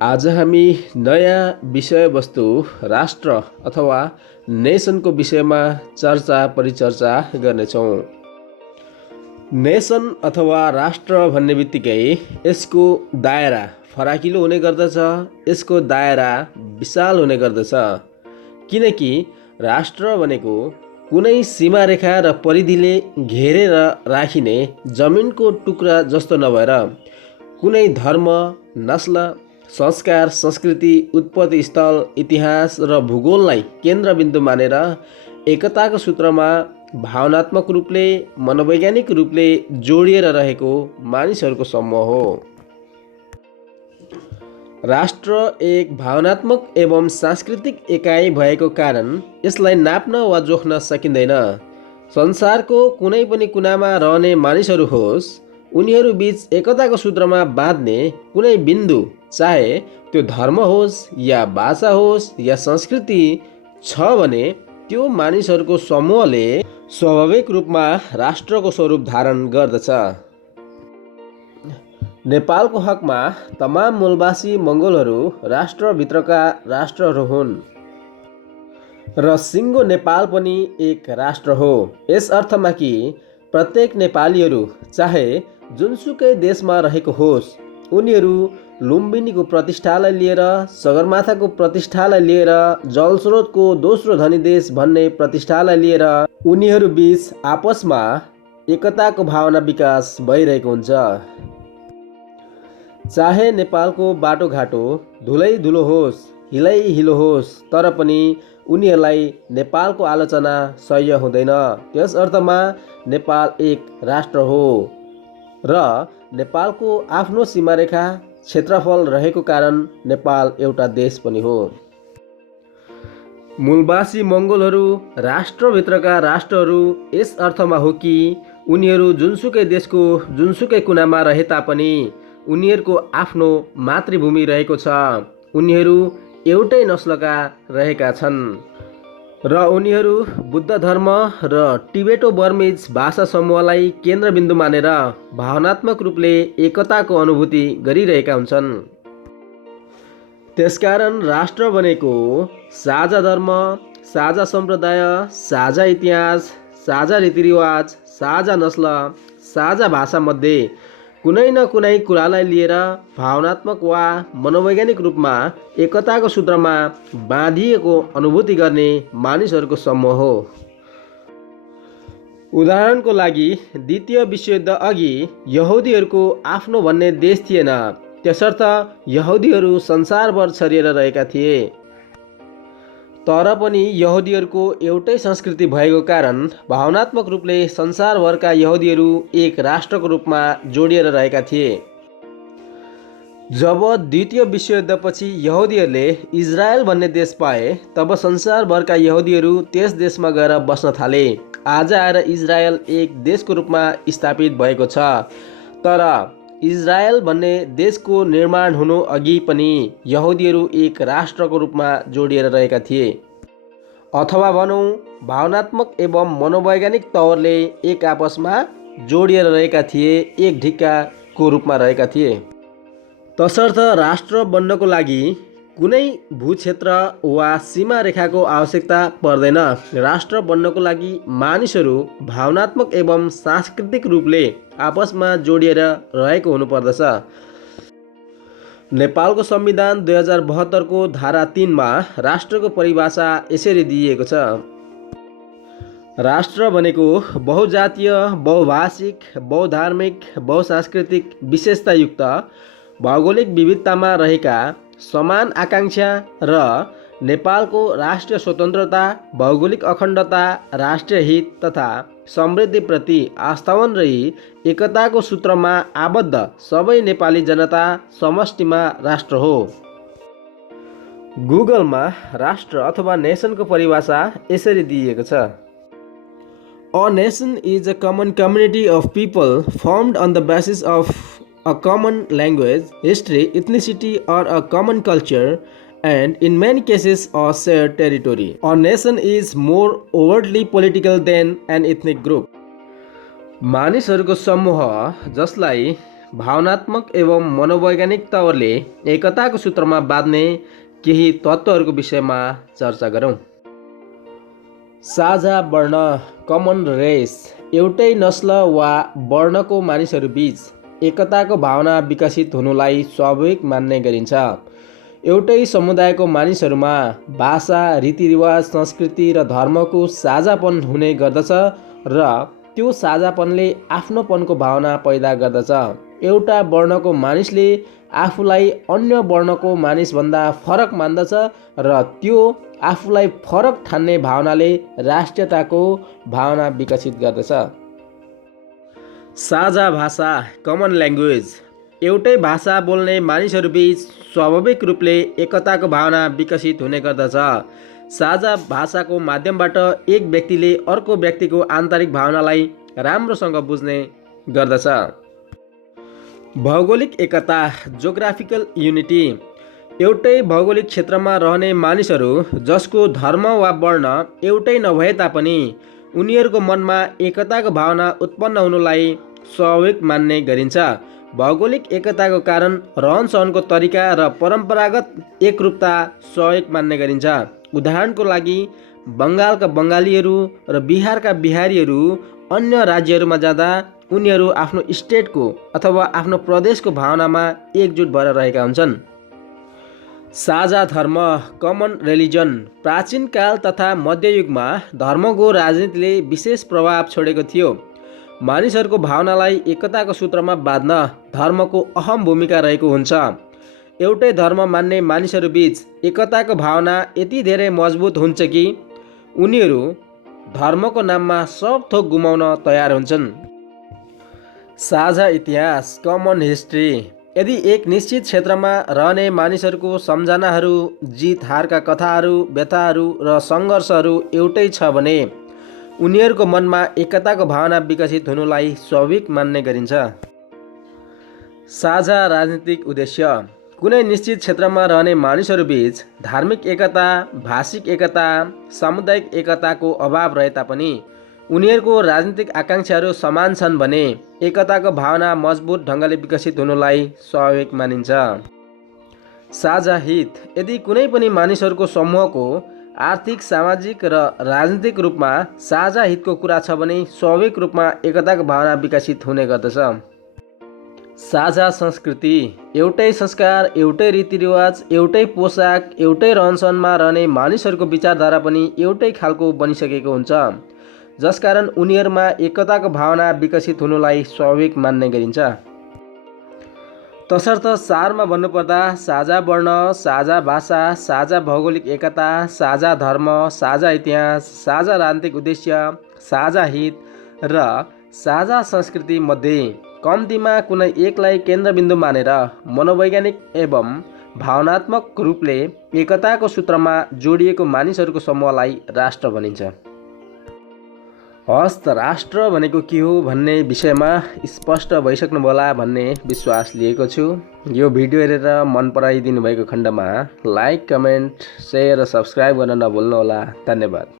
आज हामी नयाँ विषयवस्तु राष्ट्र अथवा नेसनको विषयमा चर्चा परिचर्चा गर्नेछौँ। नेसन अथवा राष्ट्र भन्ने बित्तिकै यसको दायरा फराकिलो हुने गर्दछ, यसको दायरा विशाल हुने गर्दछ। किनकि राष्ट्र भनेको कुनै सीमारेखा र परिधिले घेरेर राखिने जमिनको टुक्रा जस्तो नभएर कुनै धर्म, नस्ल, संस्कार, संस्कृति, उत्पत्ति स्थल, इतिहास र भूगोललाई केन्द्रबिन्दु मानेर एकताको सूत्रमा भावनात्मक रूपले, मनोवैज्ञानिक रूपले जोडिएर रहेको मानिसहरूको समूह हो। राष्ट्र एक भावनात्मक एवं सांस्कृतिक एकाइ भएको कारण यसलाई नाप्न वा जोख्न सकिँदैन। संसारको कुनै पनि कुनामा रहने मानिसहरू होस्, उनीहरू बीच एकताको सूत्रमा बाँध्ने कुनै बिन्दु, चाहे त्यो धर्म होस् या भाषा होस् या संस्कृति छ भने त्यो मानिसहरूको समूहले स्वाभाविक रूपमा राष्ट्रको स्वरूप धारण गर्दछ। नेपालको हकमा तमाम मूलवासी मङ्गोलहरू राष्ट्रभित्रका राष्ट्रहरू हुन् र सिङ्गो नेपाल पनि एक राष्ट्र हो। यस अर्थमा कि प्रत्येक नेपालीहरू चाहे जुनसुकै देशमा रहेको होस्, उनीहरू लुम्बिनीको प्रतिष्ठालाई लिएर, सगरमाथाको प्रतिष्ठालाई लिएर, जलस्रोतको दोस्रो धनी देश भन्ने प्रतिष्ठालाई लिएर उनीहरू बीच आपसमा एकताको भावना विकास भइरहेको हुन्छ। चाहे नेपालको बाटोघाटो धुलै धुलो होस्, हिलै हिलो होस्, तर पनि उनीहरूलाई नेपालको आलोचना सह्य हुँदैन। त्यस अर्थमा नेपाल एक राष्ट्र हो र नेपालको आफ्नो सीमारेखा, क्षेत्रफल रहेको कारण नेपाल एउटा देश पनि हो। मूलवासी मङ्गोलहरू राष्ट्रभित्रका राष्ट्रहरू यस अर्थमा हो कि उनीहरू जुनसुकै देशको जुनसुकै कुनामा रहे तापनि उनीहरूको आफ्नो मातृभूमि रहेको छ। उनीहरू एउटै नस्लका रहेका छन् र उनीहरू बुद्ध धर्म र टिबेटो बर्मिज भाषा समूहलाई केन्द्रबिन्दु मानेर भावनात्मक रूपले एकताको अनुभूति गरिरहेका हुन्छन्। त्यसकारण राष्ट्र भनेको साझा धर्म, साझा सम्प्रदाय, साझा इतिहास, साझा रीतिरिवाज, साझा नस्ल, साझा भाषा मध्ये कुनै न कुनै कुरालाई लिएर भावनात्मक वा मनोवैज्ञानिक रूपमा एकताको सूत्रमा बाँधिएको अनुभूति गर्ने मानिसहरूको समूह हो। उदाहरणको लागि द्वितीय विश्वयुद्ध अघि यहुदीहरूको आफ्नो भन्ने देश थिएन, त्यसर्थ यहुदीहरू संसारभर छरिएर रहेका थिए। तर पनि यहुदीहरूको एउटै संस्कृति भएको कारण भावनात्मक रूपले संसारभरका यहुदीहरू एक राष्ट्रको रूपमा जोडिएर रहेका थिए। जब द्वितीय विश्वयुद्धपछि यहुदीहरूले इजरायल भन्ने देश पाए, तब संसारभरका यहुदीहरू त्यस देशमा गएर बस्न थाले। आज आएर इजरायल एक देशको रूपमा स्थापित भएको छ, तर इजरायल भन्ने देशको निर्माण हुनु अघि पनि यहुदीहरू एक राष्ट्रको रूपमा जोडिएर रहेका थिए, अथवा भनौँ भावनात्मक एवं मनोवैज्ञानिक तौरले एक आपसमा जोडिएर रहेका थिए, एक ढिक्काको रूपमा रहेका थिए। तसर्थ राष्ट्र बन्नको लागि कुनै भूक्षेत्र वा सीमा रेखाको आवश्यकता पर्दैन। राष्ट्र बन्नको लागि मानिसहरू भावनात्मक एवं सांस्कृतिक रूपले आपसमा जोडिएर रहेको हुनुपर्दछ। नेपालको संविधान 2072 को धारा 3 मा राष्ट्रको परिभाषा यसरी दिइएको छ। राष्ट्र भनेको बहुजातीय, बहुभाषिक, बहुधार्मिक, बहुसांस्कृतिक विशेषतायुक्त भौगोलिक विविधतामा रहेका समान आकांक्षा र नेपालको राष्ट्रिय स्वतन्त्रता, भौगोलिक अखण्डता, राष्ट्रिय हित तथा समृद्धिप्रति आस्थावान रही एकताको सूत्रमा आबद्ध सबै नेपाली जनता समष्टिमा राष्ट्र हो। गुगलमा राष्ट्र अथवा नेसनको परिभाषा यसरी दिइएको छ। A nation is a common community of people formed on the basis of a common language, history, ethnicity, or a common culture, and in many cases a shared territory. A nation is more overtly political than an ethnic group. मानिसहरूको समूह जसलाई भावनात्मक एवं मनोवैज्ञानिक तवरले एकताको सूत्रमा बाँध्ने केही तत्त्वहरूको विषयमा चर्चा गरौँ। साझा वर्ण, कमन रेस, एउटै नस्ल वा वर्णको मानिसहरूबीच एकताको भावना विकसित हुनुलाई स्वाभाविक मान्ने गरिन्छ। एउटै समुदायको मानिसहरूमा भाषा, रीतिरिवाज, संस्कृति र धर्मको साझापन हुने गर्दछ र त्यो साझापनले आफ्नोपनको भावना पैदा गर्दछ। एउटा वर्णको मानिसले आफूलाई अन्य वर्णको मानिसभन्दा फरक मान्दछ र त्यो आफूलाई फरक ठान्ने भावनाले राष्ट्रियताको भावना विकसित गर्दछ। साझा भाषा, कमन ल्याङ्ग्वेज, एउटै भाषा बोल्ने मानिसहरूबीच स्वाभाविक रूपले एकताको भावना विकसित हुने गर्दछ। साझा भाषाको माध्यमबाट एक व्यक्तिले अर्को व्यक्तिको आन्तरिक भावनालाई राम्रोसँग बुझ्ने गर्दछ। भौगोलिक एकता, जोग्राफिकल युनिटी, एउटै भौगोलिक क्षेत्रमा रहने मानिसहरू जसको धर्म वा वर्ण एउटै नभए तापनि उनीहरूको मनमा एकताको भावना उत्पन्न हुनुलाई स्वाभाविक मान्ने गरिन्छ। भौगोलिक एकताको कारण रहनसहनको तरिका र परम्परागत एकरूपता स्वाभाविक मान्ने गरिन्छ। उदाहरणको लागि बङ्गालका बङ्गालीहरू र बिहारका बिहारीहरू अन्य राज्यहरूमा जाँदा उनीहरू आफ्नो स्टेटको अथवा आफ्नो प्रदेशको भावनामा एकजुट भएर रहेका हुन्छन्। साझा धर्म, कमन रिलिजन, प्राचीन काल तथा मध्ययुगमा धर्मको राजनीतिले विशेष प्रभाव छोडेको थियो। मानिसहरूको भावनालाई एकताको सूत्रमा बाँध्न धर्मको अहम भूमिका रहेको हुन्छ। एउटै धर्म मान्ने मानिसहरूबीच एकताको भावना यति धेरै मजबुत हुन्छ कि उनीहरू धर्मको नाममा सब थोक गुमाउन तयार हुन्छन्। साझा इतिहास, कमन हिस्ट्री, यदि एक निश्चित क्षेत्रमा रहने मानिसहरूको सम्झनाहरू, जित हारका कथाहरू, व्यथाहरू र सङ्घर्षहरू एउटै छ भने उनीहरूको मनमा एकताको भावना विकसित हुनुलाई स्वाभाविक मान्ने गरिन्छ। साझा राजनीतिक उद्देश्य, कुनै निश्चित क्षेत्रमा रहने मानिसहरूबीच धार्मिक एकता, भाषिक एकता, सामुदायिक एकताको अभाव रहे तापनि उनीहरूको राजनीतिक आकाङ्क्षाहरू समान छन् भने एकताको भावना मजबुत ढङ्गले विकसित हुनुलाई स्वाभाविक मानिन्छ। साझा हित, यदि कुनै पनि मानिसहरूको समूहको आर्थिक, सामाजिक र राजनीतिक रूपमा साझा हितको कुरा छ भने स्वाभाविक रूपमा एकताको भावना विकसित हुने गर्दछ। साझा संस्कृति, एउटै संस्कार, एउटै रीतिरिवाज, एउटै पोसाक, एउटै रहनसहनमा रहने मानिसहरूको विचारधारा पनि एउटै खालको बनिसकेको हुन्छ, जसकारण उनीहरूमा एकताको भावना विकसित हुनुलाई स्वाभाविक मान्ने गरिन्छ। तसर्थ सारमा भन्नुपर्दा साझा वर्ण, साझा भाषा, साझा भौगोलिक एकता, साझा धर्म, साझा इतिहास, साझा राजनीतिक उद्देश्य, साझा हित र साझा संस्कृति मध्ये कम्तीमा कुनै एकलाई केन्द्रबिन्दु मानेर मनोवैज्ञानिक एवं भावनात्मक रूपले एकताको सूत्रमा जोडिएको मानिसहरूको समूहलाई राष्ट्र भनिन्छ। हस्त, राष्ट्र भनेको के हो भन्ने विषयमा स्पष्ट भइसक्नु होला भन्ने विश्वास लिएको छु। यो भिडियो हेरेर मन पराइदिनु भएको खण्डमा लाइक, कमेन्ट, सेयर र सब्सक्राइब गर्न नभुल्नुहोला। धन्यवाद।